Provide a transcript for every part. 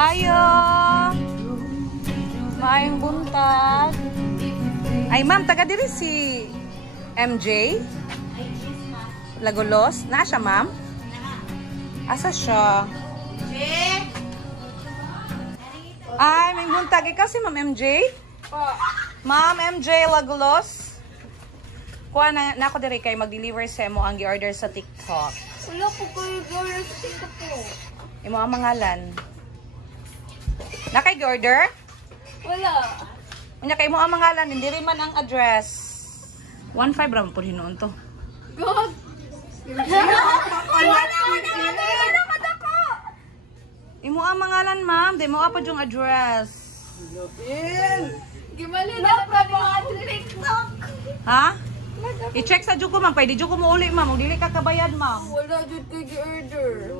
Ayo! Maayong buntag. Ay, ma'am, taga diri si MJ? Lagulos? Na siya, ma'am? Asa siya? Ay, may buntag. Ikaw si ma'am MJ? Ma'am MJ Lagulos? Kuha na ako diri kay mag-deliver sa mo ang gi-order sa TikTok. Wala po kayo gi-order sa TikTok po. Imo ang mangalan. Na kay gi-order? Wala. Unya kay mo ang mangalan, hindi rin man ang address. 1.5 ram po hinoon to. God! Imo ang mangalan, ma'am. Di mo apad yung address. Gimali na pa mga TikTok. Ha? I-check sa juko, ma'am. Pwede juko mo uli, ma'am. Dili ka kabayad, ma'am. Wala jud kay gi-order.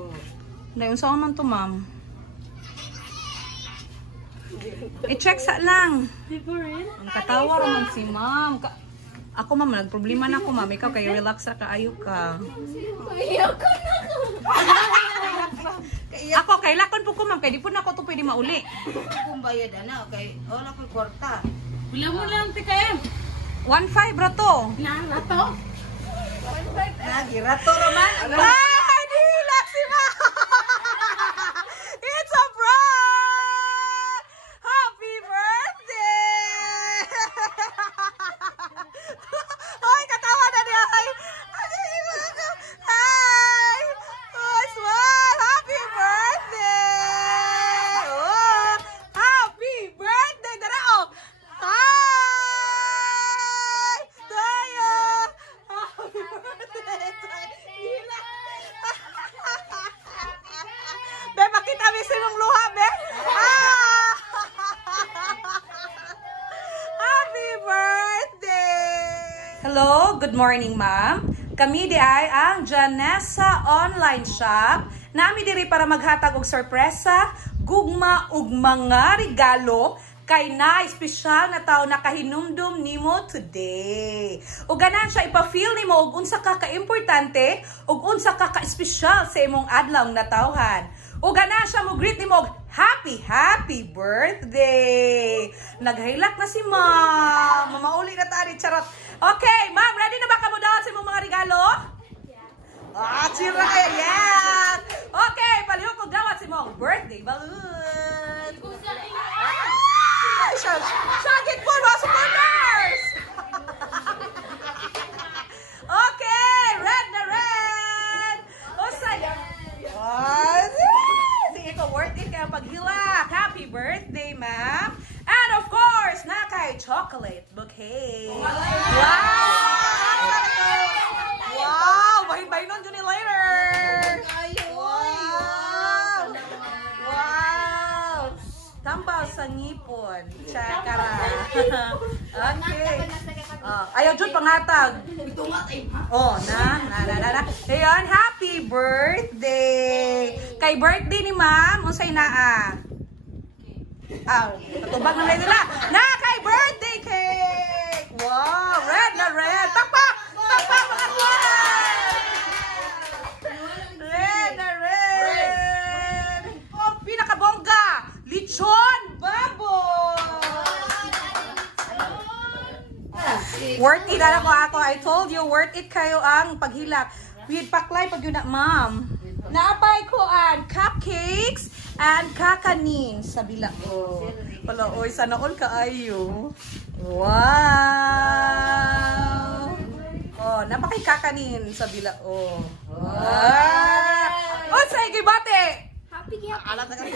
Dayon sa man to, ma'am. I-check sa lang. Ang katawa naman si ma'am. Ako, ma'am, nagproblema na ako, ma'am. Ikaw, kayo relax ka, kaayo ka. Iyak ka na. Ako, kay lakon po ko, ma'am. Kaya di po na ako to pwede mauli. Kung bayad ana, okay. Wala ko kwarta. Wala mo lang tika 1.5 ra to. na to. Nagirato naman. Ay, di relax si ma'am. It's a prank! Happy birthday! Ay, katawa na niya. Ay, ay, oh, smile. Happy birthday! Oh, happy birthday! Dara, oh. Hi! Tayo! Happy birthday! Be, makita mo sinong luha, be? Ah! Happy birthday! Hello, good morning, ma'am. Kami di ay ang Janessa Online Shop. Nami diri para maghatag og sorpresa, gugma ug mga regalo kay na espesyal na tawo na kahinumdum nimo today. Ug ganan siya ipa-feel nimo og unsa ka ka-importante ug unsa ka ka-espesyal sa imong adlaw na tawhan. Ug ganan siya mo greet nimo og happy birthday. Naghilak na si ma'am. Mamauli na tani charot. Okay, ma'am, ready na ba ka mo daw sa imong mga regalo? Ah, chira kaya yan. Okay, palihok ko dawat si mong birthday balloon. Ay, sagit po mga supporters! Okay, red na red! Usay! Sige ko, worth it kaya paghilak. Happy birthday, ma'am! And of course, na kay chocolate bouquet. Wow! Wow! Bahin-bahin nun dyan later! Wow! Wow! Tambal sa ngipon. Chakara. Okay. Ayaw dyan pangatag. Oh, na. Ayan, happy birthday. Kay birthday ni ma'am, unsay naa? Tatubag na nila. Na, kay birthday cake. Wow, red na red. Takpak! Takpak mga kuwan! Red na red. Oh, pinakabongga. Lechon baboy. Worth it na ako. I told you, worth it kayo ang paghilak. With paklay pag yun na, ma'am. Naapay ko ang cupcakes and kakanin sa bila. Oh. Wala, oy, sana all kaayo. Wow! Oh, napakay kakanin sa bila. Oh. Wow! Oh, say gibate. Happy happy.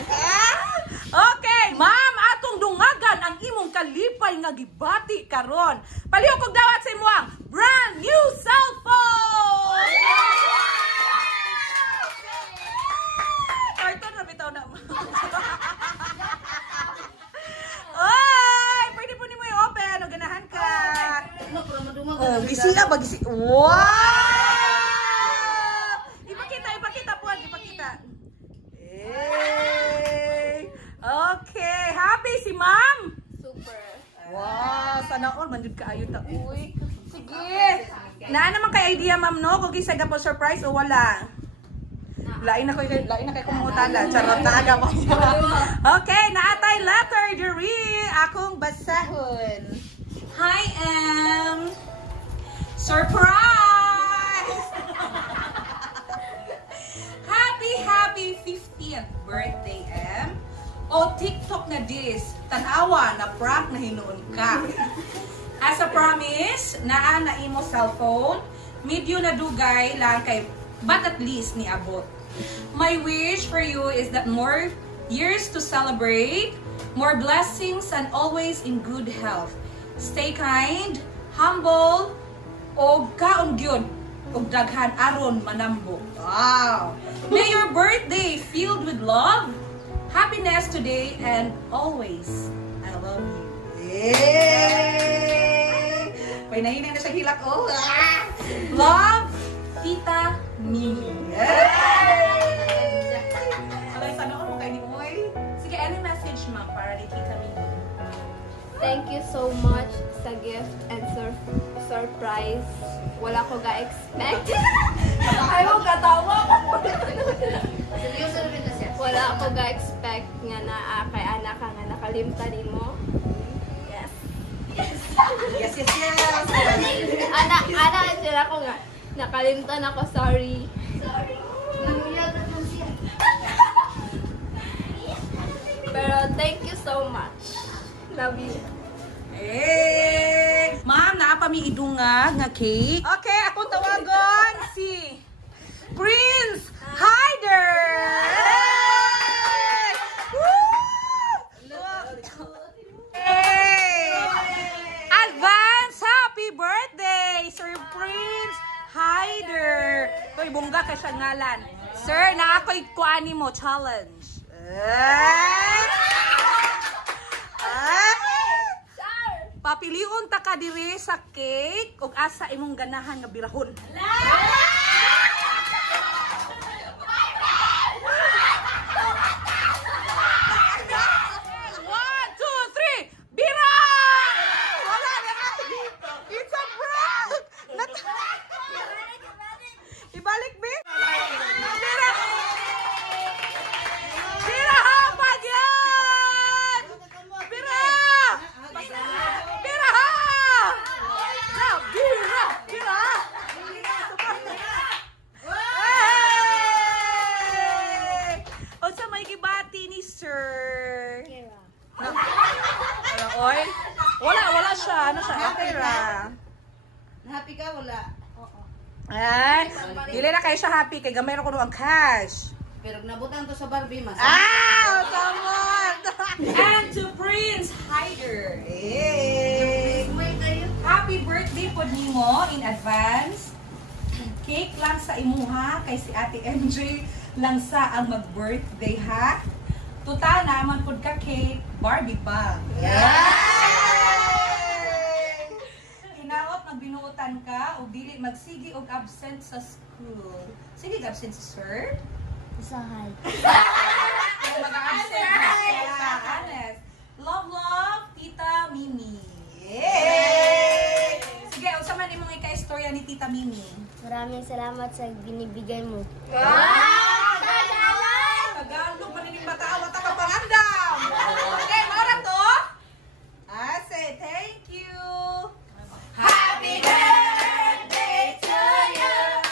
Okay, ma'am, atong dungagan ang imong kalipay nga gibati karon. Palihok og dawat sa imo ang brand new cellphone. Carton na bitaw na. Oy, pwede po nimo i-open o ganahan ka. Oh, gisiya ba gisi. Wow! Ipakita po, ipakita. Hey! Okay, happy si ma'am? Super. Wow, sana all manjud ka ayo ta. Uy, sige. Naa naman kay idea ma'am no, kung isa ka po surprise o wala. Lain na kay kumutala. Charot na aga mo. Okay, naatay letter diri akong basahon. Hi, Em. Surprise! Happy 50th birthday, Em. O TikTok na dis, tanawa na prank na hinuon ka. As a promise, naa na imo cellphone, medyo na dugay lang kay, but at least ni abot. My wish for you is that more years to celebrate, more blessings, and always in good health. Stay kind, humble, o kaon gyud, og daghan aron manambo. Wow! May your birthday filled with love, happiness today and always. I love you. Yay! Pinahinay na siya hilak. Oh! Ah! Love, Tita Mimi. Yay! Alay, sana mo kay ni Moy. Sige, any message, ma'am, para ni Tita Mimi? Thank you so much sa gift and surprise. Wala ko ga-expect. Ayaw katawa. Seryoso rin na siya. Wala ako ga-expect nga na kay anak ka nga nakalimtan nimo. Yes. Yes. Ana, sila ko nga. Nakalimtan ako, sorry. Nangyayag na siya. Pero thank you so much. Love you. Eh, ma'am, naapami idungag nga cake. Okay, akong tawagon si Prince Hyder. Hey! Advance happy birthday, Sir Prince Hyder. Toy bungga kay siya ngalan. Sir, na ako'y kuani mo challenge. Papiliun ta ka diri sa cake ug asa imong ganahan nga birahon. One, two, three, bira! Wala na nga. It's a prank! Ibalik, be? Bira! Bira, hapag yan! Bira! Bira ha! Na, bira! Bira! Hey! O sa may gibati ni Sir? Wala, oy? Wala siya. Ano siya? Okay ra. Happy ka? Wala. Ay, dili na kayo siya happy kay gamay ra ko ang cash. Pero nabutan to sa Barbie, mas. Tamad! And to Prince Hyder. Hey! Happy birthday po nimo in advance. Cake lang sa imuha kay si Ate MJ lang sa ang mag-birthday ha. Total naman pud ka cake, Barbie pa. Yay! Hinaot magbinuotan ka o dili magsigi og absent sa school. Sige, absent si sir. Usahay. Honest. Love, Tita Mimi. Yay! Sige, unsa man imong ika-istorya ni Tita Mimi? Maraming salamat sa binibigay mo. Tagalog man ning bata, wata ka pangandam. Okay, mara to. I say thank you. Happy birthday to you.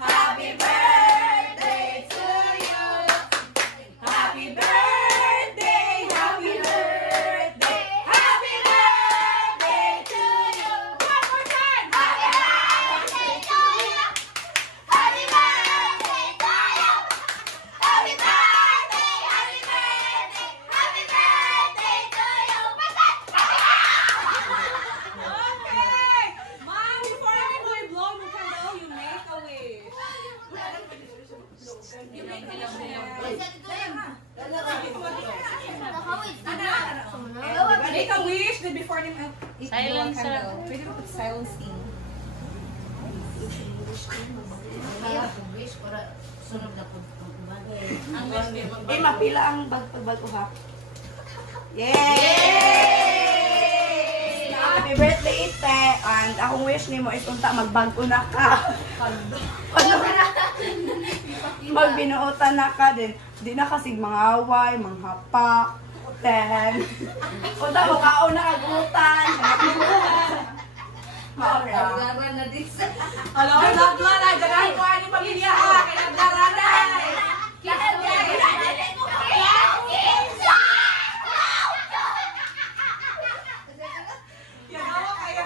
Happy birthday to you. Happy birthday, happy birthday, happy birthday to you. One more time. Happy birthday to you. Happy birthday to you. Happy birthday, happy birthday, happy birthday to you. Okay. Mom, before I blow the candle, you make a wish. You make a wish. Make a wish then before them silence. Pwede mo put silence in. Wish para sunod na po. Eh, mapila ang pag-bag ko ha. Yay! Happy birthday, Ite! And akong wish ni mo is unta mag-bag ko na ka. Ano ka na? Magbinuotan na ka din. Di na kasig mangaway, manghapak. Then, unta mo kaon na agutan. Maura. Agaran na din sa... Alam mo, love mo na. Ganahin ko ani pamilya ha. Kaya daranay. Yagawa kaya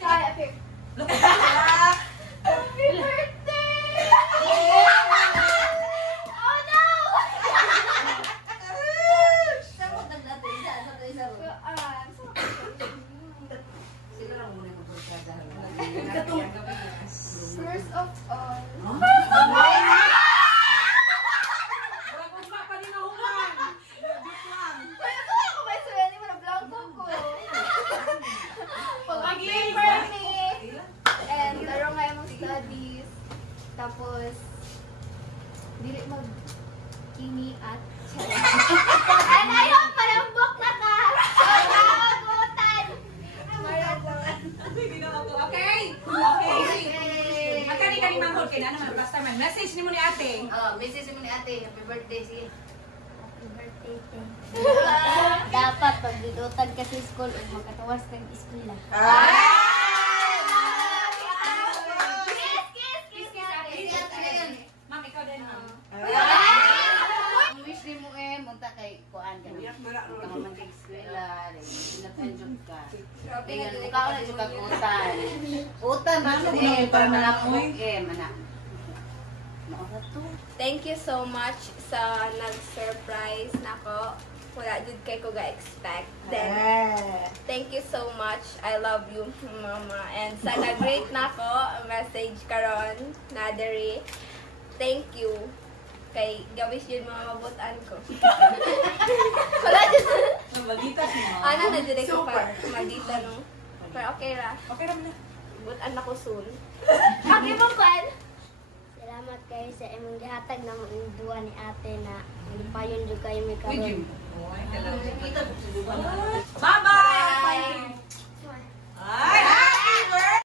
sa akin. Look at that. Sabot ng dati. Sa to isa. Sila lang muna yung pagkada. First of all, Wag mo pa rin nahuman. ako ba sa ni mo vlog ko. Pag-ibig. For me. And laro nga yung studies. Tapos dili mag kini at and ayaw palambok na ka. Agutan. Okay? Okay. Magkani-kani manghod kay na naman basta man. Message ni mo ni ate. Oh, message mo ni ate. Happy birthday. Sige. Dapat pagdudutan ka sa school o makatawas kang eskwela. Ma'am, ikaw din, ma'am. Ang wish ni mo munta kay kuan ka. Ka man kay eskwela, pinag-enjoy ka. Tingnan mo ka na juga utan. Utan ba para manapok mana. Mao to. Thank you so much sa nag-surprise nako. Wala jud kay ko ga-expect. Then, thank you so much. I love you, mama. And sa nag-great nako, message karon na dere. Thank you. Kay gawis yun mga mabutan ko. Wala jud. Magita si ma'am. Ano na jud ko pa magdita no. Pero okay ra. Okay ra na. Butan ako soon. Okay mo pan. Salamat kayo sa imong gihatag na mga duwa ni ate na payon jud kayo may karon. Bye-bye! Ay!